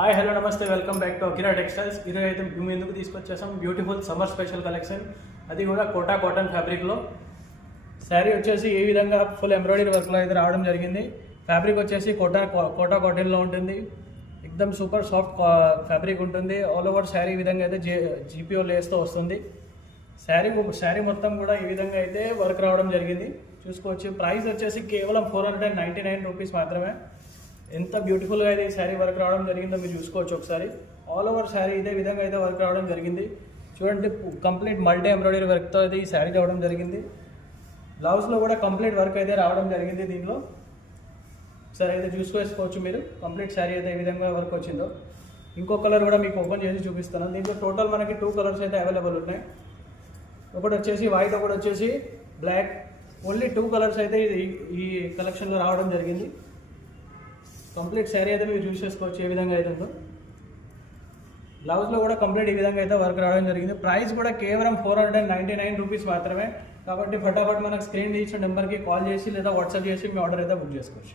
Hi hello నమస్తే welcome back to Akira textiles. ఈరోజు అయితే మేము ఎందుకు తీసుకొచ్చేసాం బ్యూటిఫుల్ సమ్మర్ స్పెషల్ కలెక్షన్, అది కూడా కోటా కాటన్ ఫ్యాబ్రిక్లో. శారీ వచ్చేసి ఈ విధంగా ఫుల్ ఎంబ్రాయిడరీ వర్క్లో అయితే రావడం జరిగింది. ఫ్యాబ్రిక్ వచ్చేసి కోటా కాటన్లో ఉంటుంది. ఎక్దమ్ సూపర్ సాఫ్ట్ ఫ్యాబ్రిక్ ఉంటుంది. ఆల్ ఓవర్ శారీ ఈ విధంగా అయితే జీపీఓ లేస్తో వస్తుంది. శారీ మొత్తం కూడా ఈ విధంగా అయితే వర్క్ రావడం జరిగింది. చూసుకోవచ్చు. ప్రైస్ వచ్చేసి కేవలం 499 రూపీస్ మాత్రమే. ఎంత బ్యూటిఫుల్గా అయితే ఈ శారీ వర్క్ రావడం జరిగిందో మీరు చూసుకోవచ్చు ఒకసారి. ఆల్ ఓవర్ శారీ ఇదే విధంగా అయితే వర్క్ రావడం జరిగింది. చూడండి, కంప్లీట్ మల్టీ ఎంబ్రాయిడరీ వర్క్తో అయితే ఈ శారీ రావడం జరిగింది. బ్లౌజ్లో కూడా కంప్లీట్ వర్క్ అయితే రావడం జరిగింది. దీనిలో సరే అయితే చూసుకోవచ్చు మీరు. కంప్లీట్ శారీ అయితే ఈ విధంగా వర్క్ వచ్చిందో. ఇంకో కలర్ కూడా మీకు ఓపెన్ చేసి చూపిస్తాను. దీంట్లో టోటల్ మనకి 2 కలర్స్ అయితే అవైలబుల్ ఉన్నాయి. ఒకటి వచ్చేసి వైట్, ఒకటి వచ్చేసి బ్లాక్. ఓన్లీ 2 కలర్స్ అయితే ఈ కలెక్షన్లో రావడం జరిగింది. కంప్లీట్ శారీ అయితే మీరు చూసేసుకోవచ్చు ఏ విధంగా అయితే ఉందో. బ్లౌజ్లో కూడా కంప్లీట్ ఈ విధంగా అయితే వర్క్ రావడం జరిగింది. ప్రైస్ కూడా కేవలం 499 రూపీస్ మాత్రమే. కాబట్టి ఫటాఫట్ మనకు స్క్రీన్ ఇచ్చిన నెంబర్కి కాల్ చేసి లేదా వాట్సాప్ చేసి మీ ఆర్డర్ అయితే బుక్ చేసుకోవచ్చు.